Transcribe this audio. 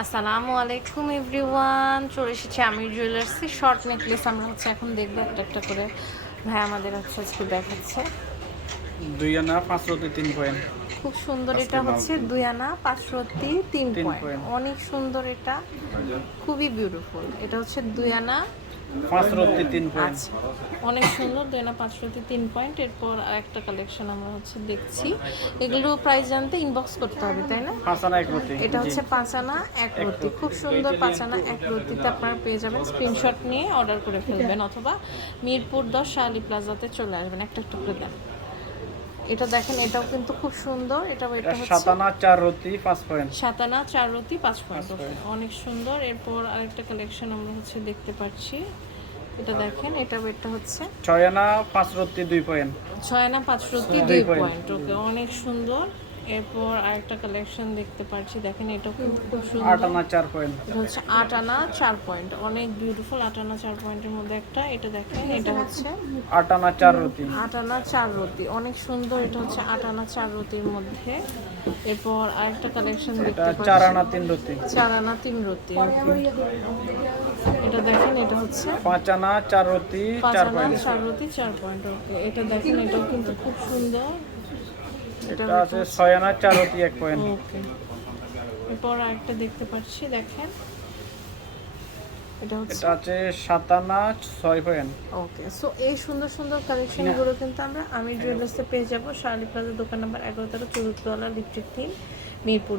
আসসালামু আলাইকুম এভরিওয়ান। চলে এসেছি আমি জুয়েলার্সে। শর্ট নেকলেস আমরা হচ্ছে এখন দেখব একটা একটা করে। ভাই, আমাদের হচ্ছে আজকে দেখাচ্ছে। দুই আনা পাঁচ তিন পয়েন্ট। খুব সুন্দর এটা হচ্ছে দুই আনা পাঁচশোটি তিন পয়েন্ট অনেক সুন্দর এটা। খুবই বিউটিফুল এটা হচ্ছে দুই আনা। পাঁচ অনেক সুন্দর দুই আনা পাঁচশোটি তিন পয়েন্ট এরপর আরেকটা কালেকশন আমরা হচ্ছে দেখছি। এগুলো প্রাইস জানতে ইনবক্স করতে হবে তাই না? পাঁচ আনা এটা হচ্ছে পাঁচানা এক রতি খুব সুন্দর পাঁচানা এক রতিতে আপনারা পেয়ে যাবেন স্ক্রিনশট নিয়ে অর্ডার করে ফেলবেন অথবা মিরপুর দশ শালি প্লাজাতে চলে আসবেন। একটা একটা করে দেন। এটা দেখেন এটাও কিন্তু খুব সুন্দর। এটা এটা হচ্ছে সাত আনা চার রতি পাঁচ পয়েন্ট। সাতানা চার রতি পাঁচ পয়েন্ট। অনেক সুন্দর। এরপর আরেকটা কালেকশন আমরা হচ্ছে দেখতে পাচ্ছি। এটা দেখেন এটা এটা হচ্ছে। ছয় আনা পাঁচ রতি দুই পয়েন্ট। ছয় আনা পাঁচ রতি দুই দুই পয়েন্ট। ওকে অনেক সুন্দর। এরপর আরেকটা কালেকশন দেখতে পাচ্ছি। দেখেন কিন্তু খুব আট সুন্দর। আনা চার পয়েন্ট হচ্ছে আট আনা চার পয়েন্ট অনেক বিউটিফুল আট আনা চার পয়েন্টের মধ্যে একটা। এটা দেখেন এটা হচ্ছে আট আনা চার রতি আট আনা চার রতি অনেক সুন্দর এটা হচ্ছে আট আনা চার রতির মধ্যে। এরপর আরেকটা কালেকশন এটা দেখতে চার আনা তিন রতি চার আনা তিন রতি এটা দেখেন এটা হচ্ছে পাঁচ আনা চার রতি চার আনা পয়েন্ট চার রতি চার পয়েন্ট ওকে এটা দেখেন এটাও কিন্তু খুব সুন্দর। এটা আছে 6 আনা 4 অতি 1 পয়েন্ট ওকে এরপর আরেকটা দেখতে পাচ্ছি দেখেন। এটা হচ্ছে এটা আছে সাত আনা 6 পয়েন্ট ওকে সো এই সুন্দর সুন্দর কালেকশনগুলো কিন্তু আমরা আমি জুয়েলার্সে পেয়ে যাব। শালি প্লাজা দোকান নাম্বার এগারো তেরো চৌদ্দতলা লিফটেড তিন মিরপুর।